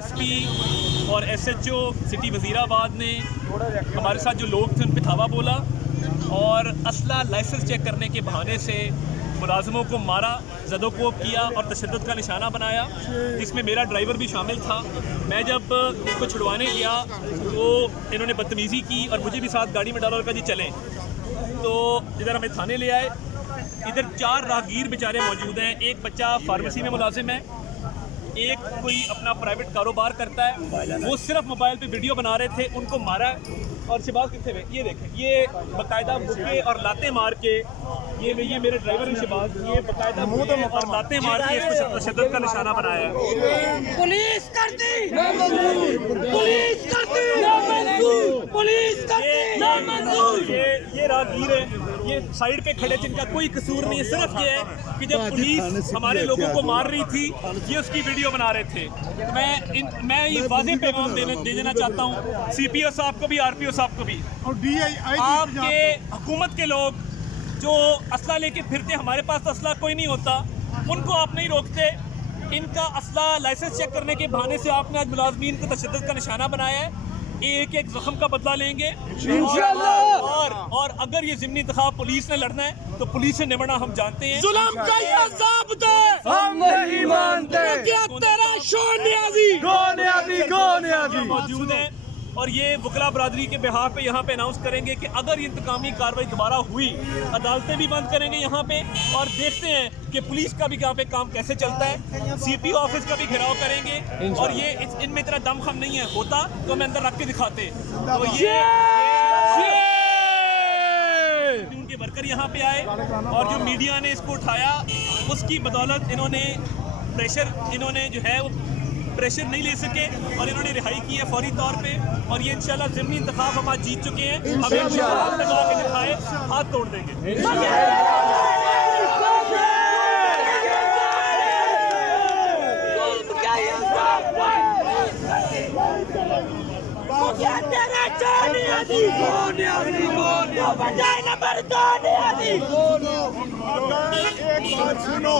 SP और SHO city Wazirabad ने हमारे साथ जो लोग थे उन पे धावा बोला और असला लाइसेंस चेक करने के बहाने से मुलाजमों को मारा, ज़दोकोब किया और तशद्दुद का निशाना बनाया, जिसमें मेरा ड्राइवर भी शामिल था। मैं जब इनको छुड़वाने गया तो इन्होंने बदतमीज़ी की और मुझे भी साथ गाड़ी में डाला और कहा जी चलें। तो इधर हमें थाने ले आए। इधर 4 राहगीर बेचारे मौजूद हैं। एक बच्चा फार्मेसी में मुलाजिम है, एक कोई अपना प्राइवेट कारोबार करता है, वो सिर्फ मोबाइल पे वीडियो बना रहे थे, उनको मारा। और शहबाज कितने में ये देखें, ये बाकायदा बुके और लाते मार के, ये मेरे ड्राइवर है शहबाज, ये बाकायदा बुके और लाते मार के इसको तशद्दुद का निशाना बनाया है। पुलिस करती पुलिस करती पुलिस करती ये राहगीर है, ये साइड पे खड़े जिनका कोई कसूर नहीं है, सिर्फ ये है कि जब पुलिस हमारे लोगों को मार रही थी ये उसकी वीडियो बना रहे थे। तो मैं ये वाज़ेह पैगाम दे देना चाहता हूँ सीपीओ साहब को भी, आरपीओ साहब को भी, आपके हुकूमत के लोग जो असला लेके फिरते, हमारे पास तो असला कोई नहीं होता, उनको आप नहीं रोकते। इनका असला लाइसेंस चेक करने के बहाने से आपने आज मुलाजमीन को तशद्दुद का निशाना बनाया है। एक एक जख्म का बदला लेंगे इंशाअल्लाह। और अगर ये ज़िमनी इंतखाब पुलिस ने लड़ना है तो पुलिस से निमटना हम जानते हैं। जुल्म का ये ज़ाब्ता हम नहीं मानते। क्या तेरा शोर न्याज़ी मौजूद है और ये वकला बरादरी के बिहाफ पे यहाँ पे अनाउंस करेंगे कि अगर इंतकामी कार्रवाई दोबारा हुई, अदालतें भी बंद करेंगे यहाँ पे। और देखते हैं कि पुलिस का भी यहाँ पे काम कैसे चलता है, सीपीओ ऑफिस का भी घेराव करेंगे। और ये इनमें इतना दमखम नहीं है, होता तो हमें अंदर रख के दिखाते। तो ये उनके वर्कर यहाँ पे आए और जो मीडिया ने इसको उठाया उसकी बदौलत इन्होंने जो है वो प्रेशर नहीं ले सके और इन्होंने रिहाई की है फौरी तौर पे। और ये इंशाल्लाह ज़िमनी इंतखाब हम आज जीत चुके हैं, हमें इंशाल्लाह लगा के दिखाए, हाथ तोड़ देंगे। एक बात सुनो।